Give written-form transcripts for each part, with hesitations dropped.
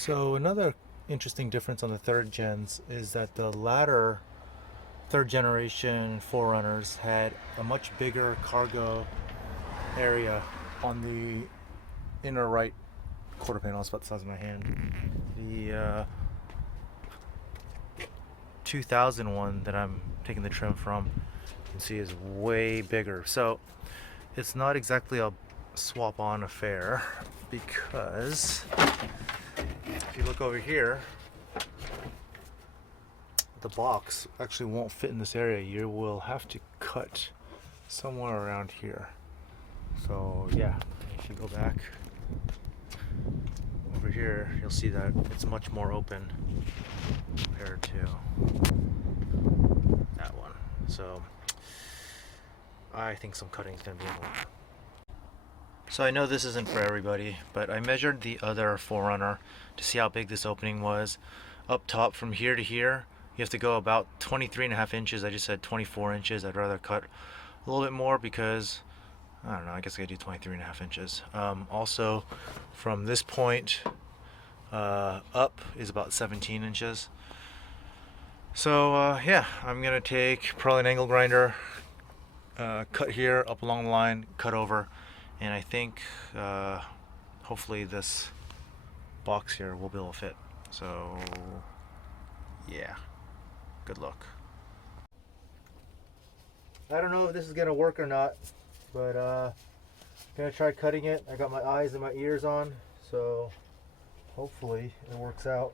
So another interesting difference on the third gens is that the latter third generation 4Runners had a much bigger cargo area on the inner right quarter panel. It's about the size of my hand. The 2001 that I'm taking the trim from, you can see, is way bigger. So it's not exactly a swap on affair, because if you look over here, the box actually won't fit in this area. You will have to cut somewhere around here. So yeah, if you go back over here, you'll see that it's much more open compared to that one. So I think some cutting is going to be involved. So I know this isn't for everybody, but I measured the other 4Runner to see how big this opening was. Up top from here to here, you have to go about 23.5 inches. I just said 24 inches. I'd rather cut a little bit more because, I don't know, I guess I could do 23.5 inches. Also, from this point up is about 17 inches. So yeah, I'm going to take probably an angle grinder, cut here, up along the line, cut over, and I think hopefully this box here will be able to fit. So yeah, good luck. I don't know if this is gonna work or not, but gonna try cutting it. I got my eyes and my ears on, so hopefully it works out.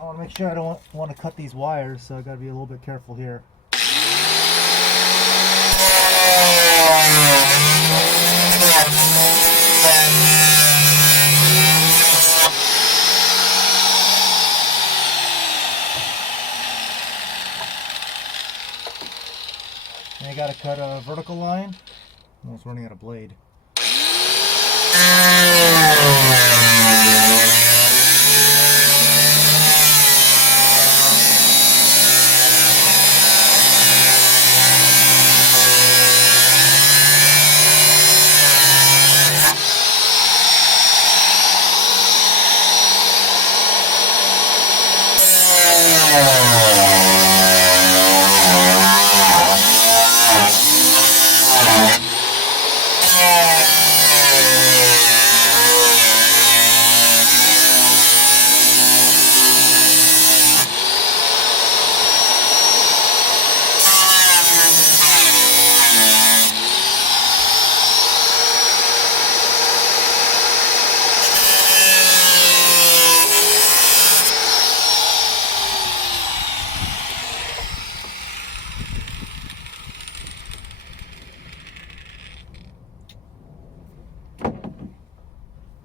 I want to make sure I don't want to cut these wires, so I got to be a little bit careful here. And I got to cut a vertical line. I'm almost running out of blade.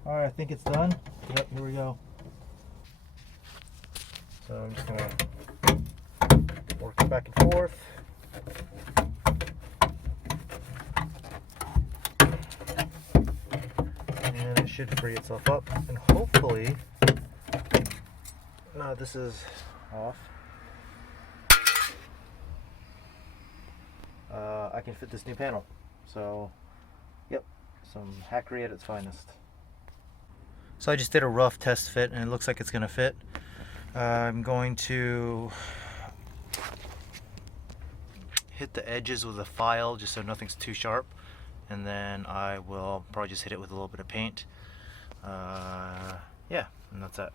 Alright, I think it's done. Yep, here we go. So I'm just going to work it back and forth. And it should free itself up. And hopefully, no, this is off. I can fit this new panel. So, yep, some Hackery at its finest. So I just did a rough test fit and it looks like it's going to fit. I'm going to hit the edges with a file just so nothing's too sharp, and then I will probably just hit it with a little bit of paint. Yeah, and that's it.